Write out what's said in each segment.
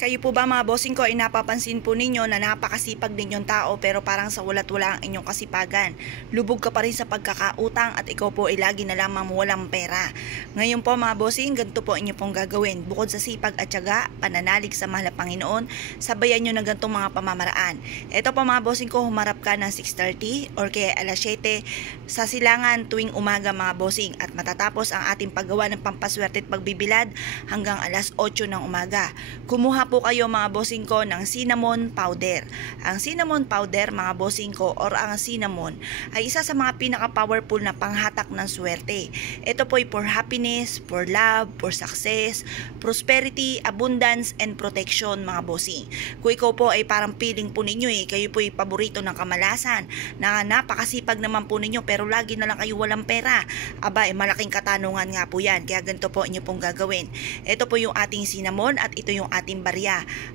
Kayo po ba mga bossing ko ay napapansin po ninyo na napakasipag ninyong tao pero parang sa walat-wala ang inyong kasipagan. Lubog ka pa rin sa pagkakautang at ikaw po ay lagi na lamang walang pera. Ngayon po mga bossing, ganito po inyo pong gagawin. Bukod sa sipag at tiyaga, pananalig sa mahal na Panginoon, sabayan nyo ng ganitong mga pamamaraan. Ito po mga bossing ko, humarap ka ng 6:30 or kaya alas 7 sa silangan tuwing umaga mga bossing at matatapos ang ating paggawa ng pampaswerte at pagbibilad hanggang alas 8 ng umaga. Kumuha po kayo mga bossing ko ng cinnamon powder. Ang cinnamon powder mga bossing ko or ang cinnamon ay isa sa mga pinaka-powerful na panghatak ng swerte. Ito po ay for happiness, for love, for success, prosperity, abundance, and protection mga bossing. Kung ikaw po ay parang feeling po ninyo kayo po ay paborito ng kamalasan, na napakasipag naman po ninyo pero lagi na lang kayo walang pera. Aba, malaking katanungan nga po yan. Kaya ganito po inyo pong gagawin. Ito po yung ating cinnamon at ito yung ating barya.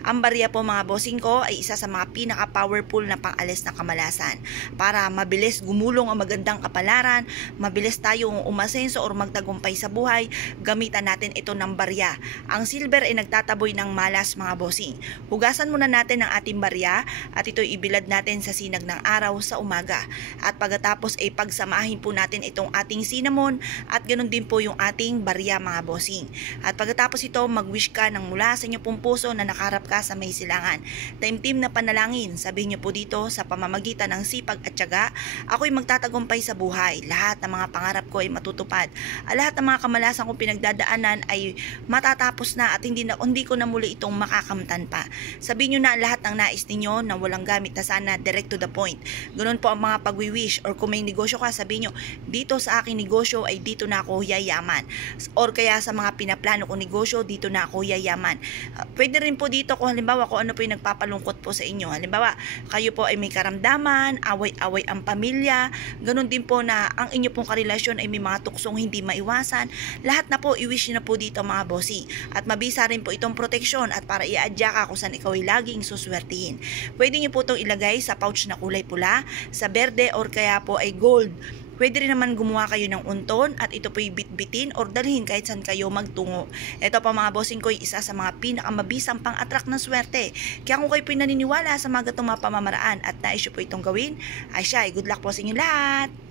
Ang barya po mga bossing ko ay isa sa mga pinaka-powerful na pang-alis na kamalasan. Para mabilis gumulong ang magandang kapalaran, mabilis tayong umasenso or magtagumpay sa buhay, gamitan natin ito ng barya. Ang silver ay nagtataboy ng malas mga bossing. Hugasan muna natin ang ating barya at ito ibilad natin sa sinag ng araw sa umaga. At pagkatapos ay pagsamahin po natin itong ating cinnamon at ganoon din po yung ating barya mga bossing. At pagkatapos ito, mag-wish ka ng mula sa inyo pong puso na nakarap ka sa may silangan. Taimtim na panalangin, sabihin niyo po dito sa pamamagitan ng sipag at tiyaga, ako'y magtatagumpay sa buhay. Lahat ng mga pangarap ko ay matutupad. Lahat ng mga kamalasan kong pinagdadaanan ay matatapos na at hindi ko na muli itong makakamtan pa. Sabihin niyo na lahat ng nais ninyo na walang gamit na sana direct to the point. Ganun po ang mga pagwi-wish or kung may negosyo ka, sabihin niyo, dito sa aking negosyo ay dito na ako yayaman. Or kaya sa mga pinaplano kong negosyo, dito na ako yayaman. Pwede rin po dito kung halimbawa kung ano po yung nagpapalungkot po sa inyo. Halimbawa, kayo po ay may karamdaman, away-away ang pamilya, ganun din po na ang inyo pong karelasyon ay may mga tuksong hindi maiwasan. Lahat na po, i-wish nyo na po dito mga bossing. At mabisa rin po itong proteksyon at para i-adya ka kung saan ikaw ay laging suswertihin. Pwede nyo po itong ilagay sa pouch na kulay pula, sa berde or kaya po ay gold. Pwede rin naman gumawa kayo ng unton at ito po'y bitbitin or dalhin kahit saan kayo magtungo. Ito pa mga bossing ko ay isa sa mga pinakamabisang pang-attract ng swerte. Kaya kung kayo po'y naniniwala sa mga gatong mga pamamaraan at nais nyo po itong gawin, ay siya, good luck po sa inyo lahat!